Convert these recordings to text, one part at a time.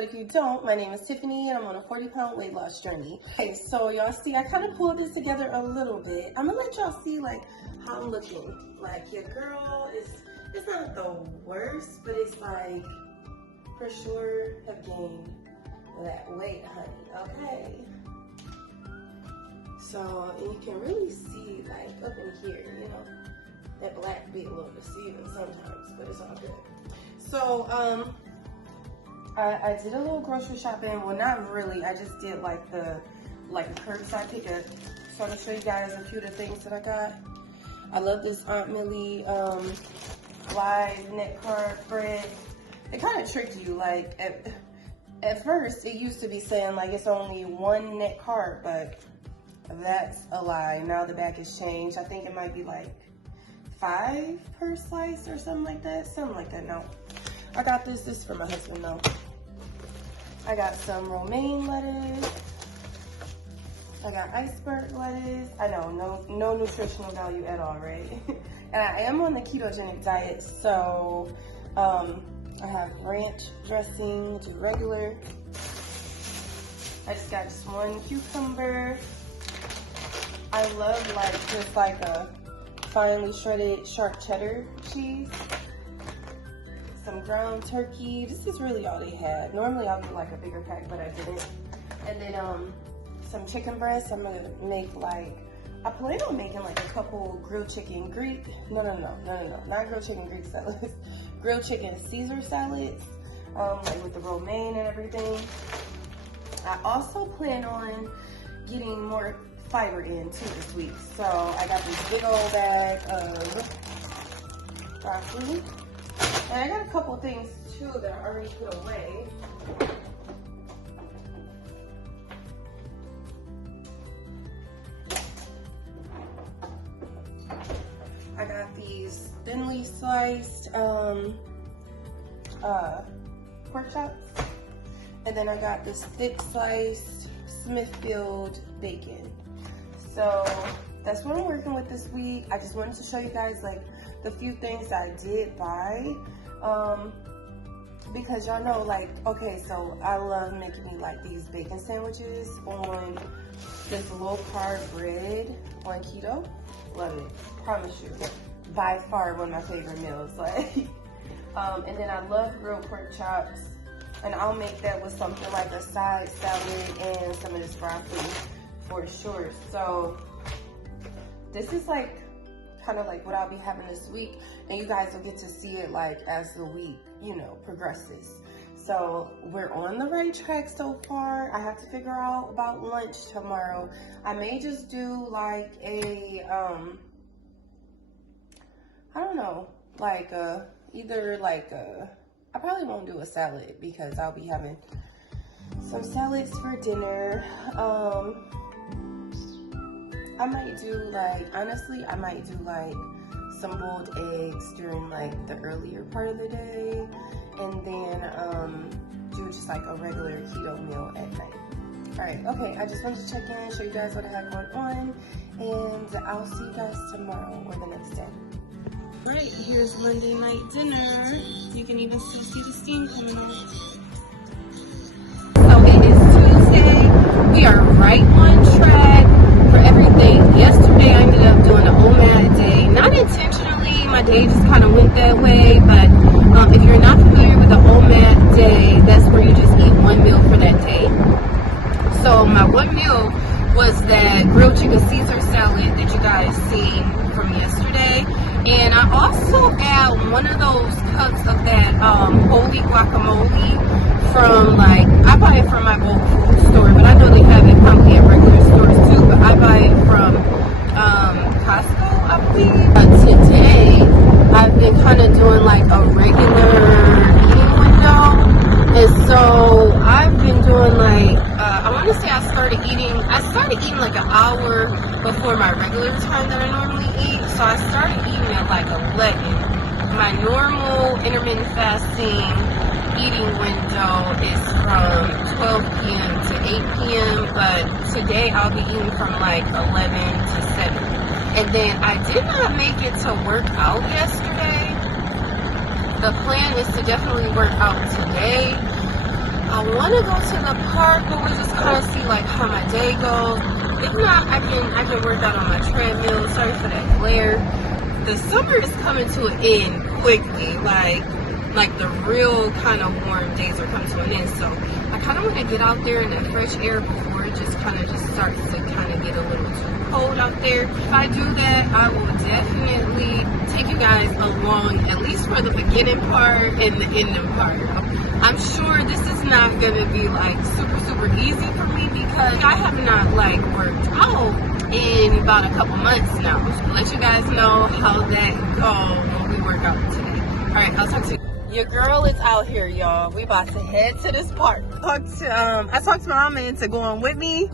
but if you don't, my name is Tiffany and I'm on a 40-pound weight loss journey. Okay, so y'all see, I kind of pulled this together a little bit. I'm gonna let y'all see like how I'm looking. Like your girl it's not the worst, but it's like for sure have gained that weight, honey, okay? So you can really see like up in here, you know, that black be a little deceiving sometimes, but it's all good. So I did a little grocery shopping. Well, not really. I just did like a curbside pickup. So I'm gonna show you guys a few of the things that I got. I love this Aunt Millie live neck card bread. It kind of tricked you. Like at first, it used to be saying like it's only one neck card, but that's a lie. Now the back has changed. I think it might be like 5 per slice or something like that. Something like that. No, I got this. This is for my husband. No, I got some romaine lettuce. I got iceberg lettuce. I know, no nutritional value at all, right? And I am on the ketogenic diet, so I have ranch dressing, which is regular. I just got just one cucumber. I love like just like a finely shredded sharp cheddar cheese. Some ground turkey. This is really all they had. Normally I'll do like a bigger pack, but I didn't. And then some chicken breasts. I'm gonna make like, I plan on making like a couple grilled chicken Greek. No, not grilled chicken Greek salads. Grilled chicken Caesar salads, like with the romaine and everything. I also plan on getting more fiber in too this week. So I got this big old bag of broccoli. And I got a couple things too that I already put away. I got these thinly sliced pork chops. And then I got this thick sliced Smithfield bacon. So that's what I'm working with this week. I just wanted to show you guys like the few things I did buy. Because y'all know, like, okay, so I love making me like these bacon sandwiches on this low carb bread on keto. Love it, promise you. By far one of my favorite meals. Like, and then I love grilled pork chops, and I'll make that with something like a side salad and some of this broccoli for sure. So this is like kind of like what I'll be having this week, and you guys will get to see it like as the week, you know, progresses. So we're on the right track so far. I have to figure out about lunch tomorrow. I may just do like a I don't know, like either like I probably won't do a salad because I'll be having some salads for dinner. I might do like, honestly, I might do like some boiled eggs during like the earlier part of the day, and then do just like a regular keto meal at night. All right, okay, I just wanted to check in, show you guys what I have going on, and I'll see you guys tomorrow or the next day. All right, here's Monday night dinner. You can even still see the steam coming out. So it is Tuesday. We are right on track for everything. Yesterday I ended up doing the OMAD day. Not intentionally, my day just kind of went that way, but if you're not familiar with the OMAD day, that's where you just eat one meal for that day. So my one meal was that grilled chicken Caesar salad that you guys see from yesterday. And I also add one of those cups of that holy guacamole from, like, I buy it from my old food store, but I know they have it probably at regular stores too, but I buy it from Costco, I believe. Today, I've been kind of doing like a regular eating window, and so I've been doing like, I want to say I started eating like an hour before my regular time that I normally eat. So I started eating at like 11. My normal intermittent fasting eating window is from 12 p.m. to 8 p.m. But today I'll be eating from like 11 to 7. And then I did not make it to work out yesterday. The plan is to definitely work out today. I want to go to the park, but we'll just kind of see like how my day goes. If not, I can work out on my treadmill. Sorry for that glare. The summer is coming to an end quickly. Like the real kind of warm days are coming to an end. So I kind of want to get out there in the fresh air before it just starts to kind of get a little too cold out there. If I do that, I will definitely take you guys along, at least for the beginning part and the ending part. I'm sure this is not gonna be like super easy for me because I have not like worked out in about a couple months now. I'll let you guys know how that goes when we work out today. All right, I'll talk to you. Your girl is out here, y'all. We about to head to this park. I talked my mama into going with me,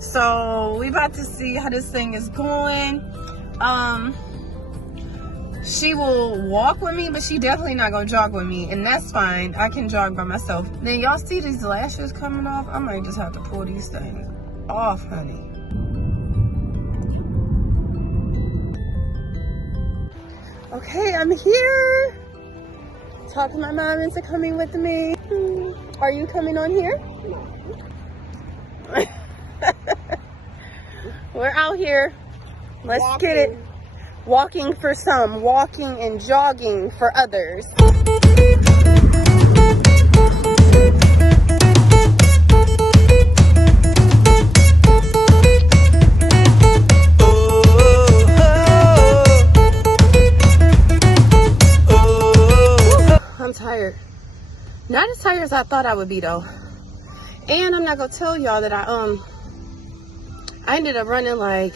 so we about to see how this thing is going. She will walk with me, but she definitely not gonna jog with me, and that's fine. I can jog by myself. Then y'all see these lashes coming off? I might just have to pull these things off, honey. Okay, I'm here. Talking my mom into coming with me. Are you coming on here? No. We're out here. Let's get it. Walking for some, walking and jogging for others. I'm tired. Not as tired as I thought I would be though. And I'm not gonna tell y'all that I ended up running like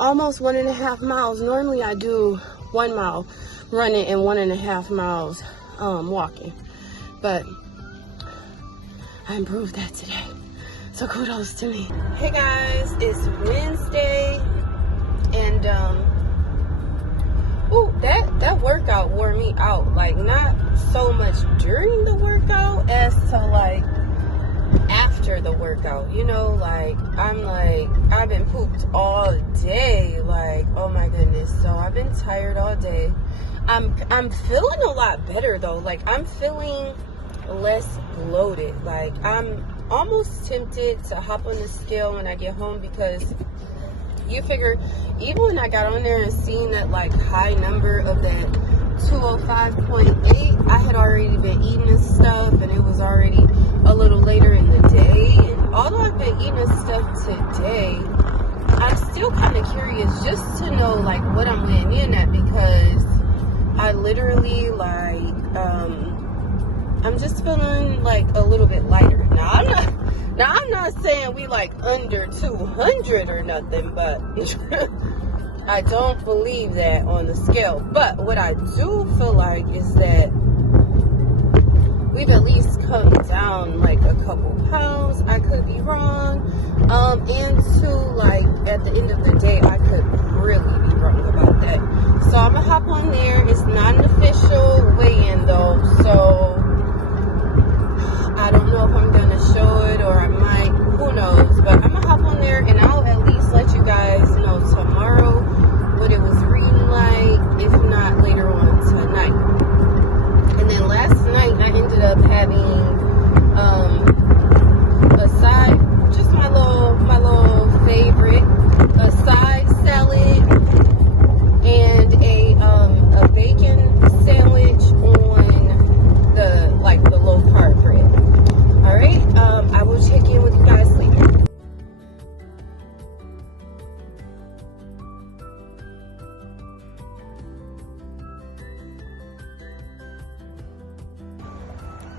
almost 1.5 miles. Normally I do 1 mile running and 1.5 miles walking, but I improved that today, so kudos to me. Hey guys, it's Wednesday, and that workout wore me out. Like, not so much during the workout as to like after the workout, you know. Like, I've been pooped all day, like, oh my goodness. So I've been tired all day. I'm feeling a lot better though. Like, I'm feeling less bloated. Like, I'm almost tempted to hop on the scale when I get home, because you figure, even when I got on there and seen that like high number of that 205.8, I had already been eating this stuff, and it was already a little later in the day. And although I've been eating this stuff today, I'm still kind of curious just to know like what I'm weighing in at, because I literally like I'm just feeling like a little bit lighter. Now I'm not saying we like under 200 or nothing, but I don't believe that on the scale. But what I do feel like is that we've at least come down like a couple pounds. I could be wrong. And two, like, at the end of the day, I could really be wrong about that. So I'm gonna hop on there. It's not an official weigh-in though, so I don't know if I'm gonna show it or I might, who knows. But I'm gonna hop on there and I'll at least let you guys know tomorrow what it was reading like, if not later on tonight. And then last night I ended up having a side, just my little favorite, a side salad and a bacon sandwich on the low carb bread. All right, I will check in with you guys later.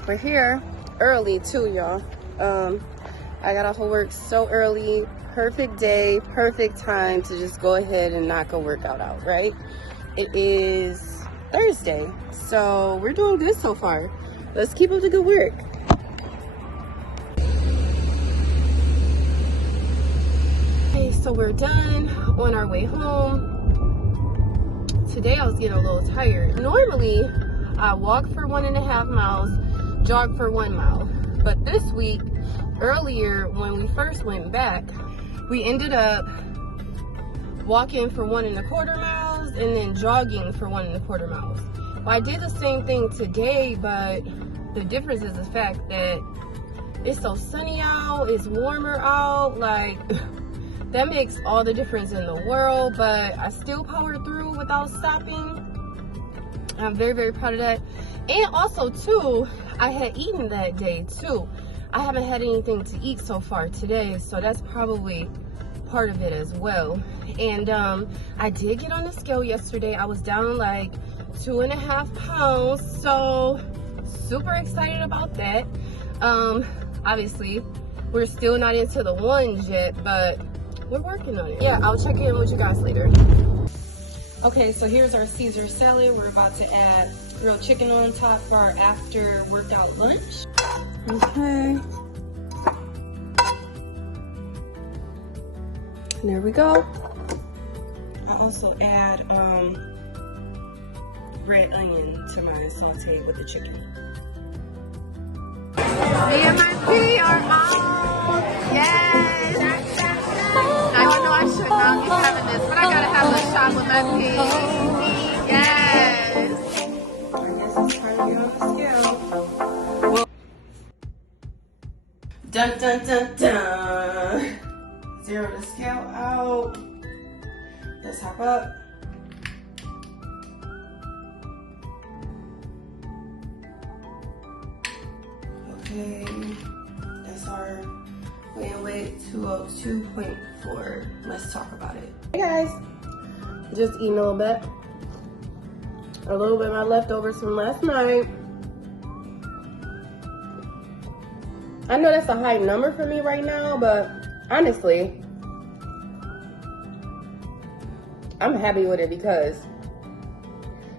We're here early too, y'all. I got off of work so early. Perfect day, perfect time to just go ahead and knock a workout out, right? It is Thursday, so we're doing good so far. Let's keep up the good work. Okay, so we're done, on our way home. Today I was getting a little tired. Normally, I walk for 1.5 miles, jog for 1 mile. But this week, earlier when we first went back, we ended up walking for 1.25 miles and then jogging for 1.25 miles. Well, I did the same thing today, but the difference is the fact that it's so sunny out, it's warmer out, like that makes all the difference in the world. But I still powered through without stopping. I'm very, very proud of that. And also too, I had eaten that day too. I haven't had anything to eat so far today, so that's probably part of it as well. And I did get on the scale yesterday. I was down like 2.5 pounds, so super excited about that. Obviously we're still not into the ones yet, but we're working on it. Yeah, I'll check in with you guys later. Okay, so here's our Caesar salad. We're about to add grilled chicken on top for our after workout lunch. Okay, there we go. I also add red onion to my saute with the chicken. Me and my pea are out. Yes. Now you know I should not be having this, but I gotta have a shot with my pea. Yes. I guess it's time to get on the scale. Well, dun dun dun dun. Zero the scale out. Let's hop up. Okay, that's our weight 202.4. Let's talk about it. Hey guys, just eating a little bit of my leftovers from last night. I know that's a high number for me right now, but honestly, I'm happy with it because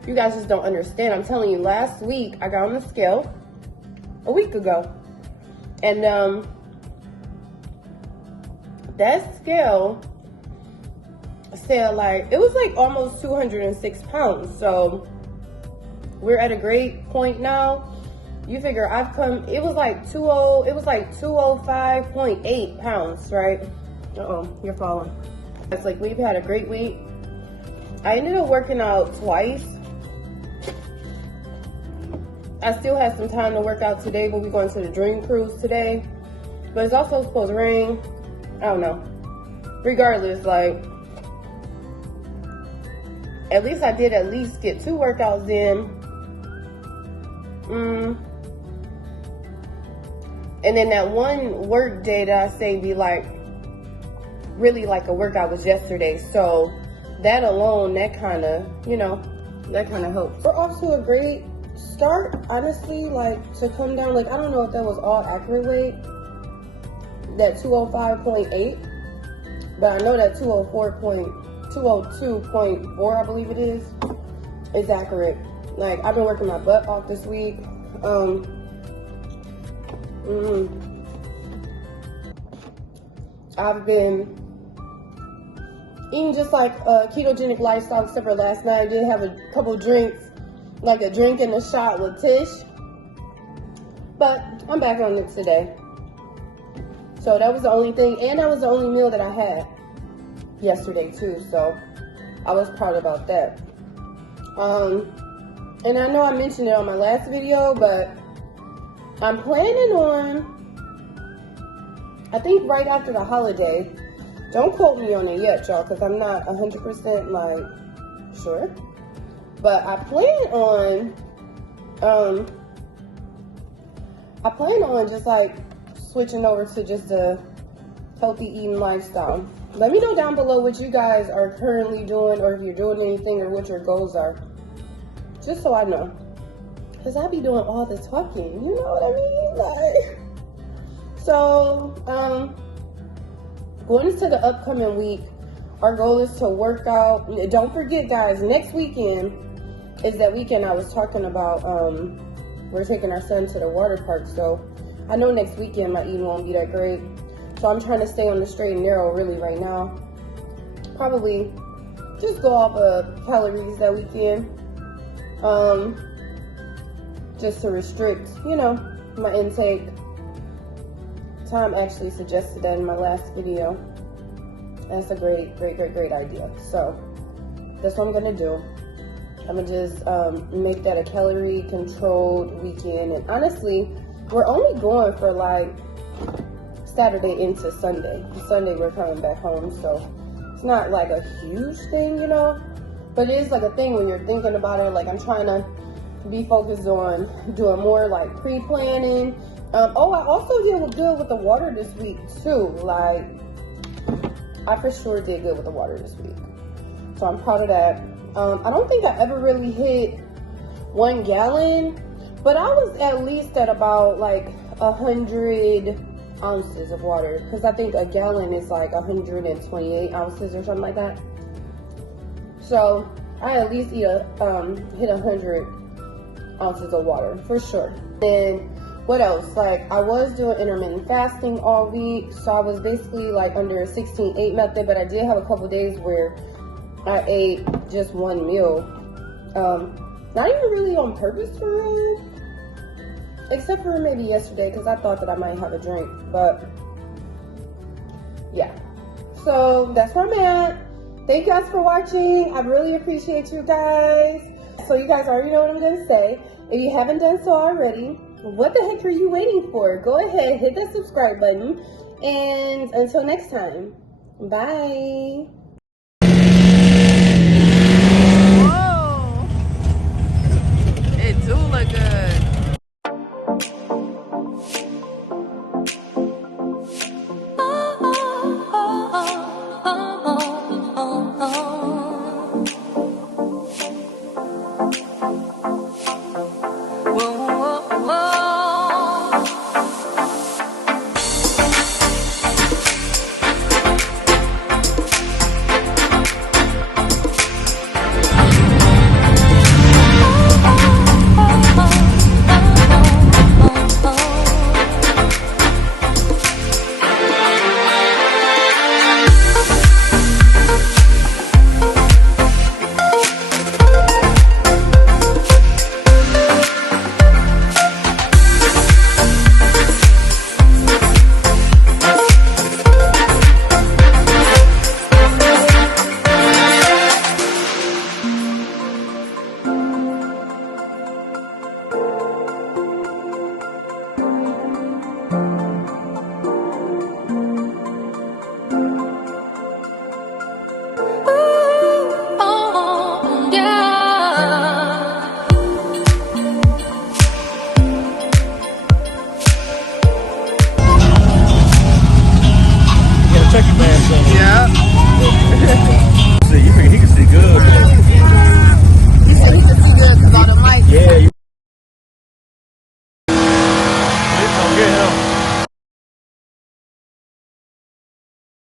you guys just don't understand. I'm telling you, last week I got on the scale a week ago, and that scale said like it was like almost 206 pounds. So we're at a great point now. You figure I've come, it was like 205.8 pounds, right? You're falling. It's like we've had a great week. I ended up working out twice. I still have some time to work out today, but we're going to the dream cruise today. But it's also supposed to rain. I don't know. Regardless, like, at least I did at least get 2 workouts in. And then that one work day that I say be like, really like a workout was yesterday. So that alone, that kind of, you know, that kind of helps. We're off to a great start, honestly. Like, to come down, like, I don't know if that was all accurate weight, that 205.8, but I know that 202.4, I believe it is accurate. Like, I've been working my butt off this week. I've been eating just like a ketogenic lifestyle, except for last night I did have a couple drinks, like a drink and a shot with Tish. But I'm back on it today. So that was the only thing, and that was the only meal that I had yesterday too. So I was proud about that. And I know I mentioned it on my last video, but I'm planning on, I think right after the holiday, don't quote me on it yet, y'all, because I'm not 100% like sure. But I plan on just like switching over to just a healthy eating lifestyle. Let me know down below what you guys are currently doing, or if you're doing anything, or what your goals are. Just so I know. Because I be doing all the talking, you know what I mean? Like, so, going into the upcoming week, our goal is to work out. Don't forget, guys, next weekend is that weekend I was talking about. We're taking our son to the water park, so I know next weekend my eating won't be that great. So I'm trying to stay on the straight and narrow really right now. Probably just go off of calories that weekend. Just to restrict, you know, my intake. Tom actually suggested that in my last video. That's a great idea. So that's what I'm gonna do. I'm gonna just make that a calorie controlled weekend. And honestly, we're only going for like Saturday into Sunday. Sunday we're coming back home, so it's not like a huge thing, you know, but it is like a thing when you're thinking about it. Like, I'm trying to be focused on doing more like pre-planning. Oh, I also did good with the water this week too. Like, I for sure did good with the water this week, so I'm proud of that. I don't think I ever really hit 1 gallon, but I was at least at about like 100 ounces of water, because I think a gallon is like 128 ounces or something like that. So I at least hit 100 ounces of water for sure. And what else? Like, I was doing intermittent fasting all week, so I was basically like under a 16-8 method, but I did have a couple days where I ate just one meal. Not even really on purpose for real, except for maybe yesterday, because I thought that I might have a drink. But yeah, so that's where I'm at. Thank you guys for watching. I really appreciate you guys. So you guys already know what I'm gonna say. If you haven't done so already, what the heck are you waiting for? Go ahead, hit that subscribe button, and until next time, bye. Yeah. See, you think he can see good. He said he can see good because all the lights. Yeah.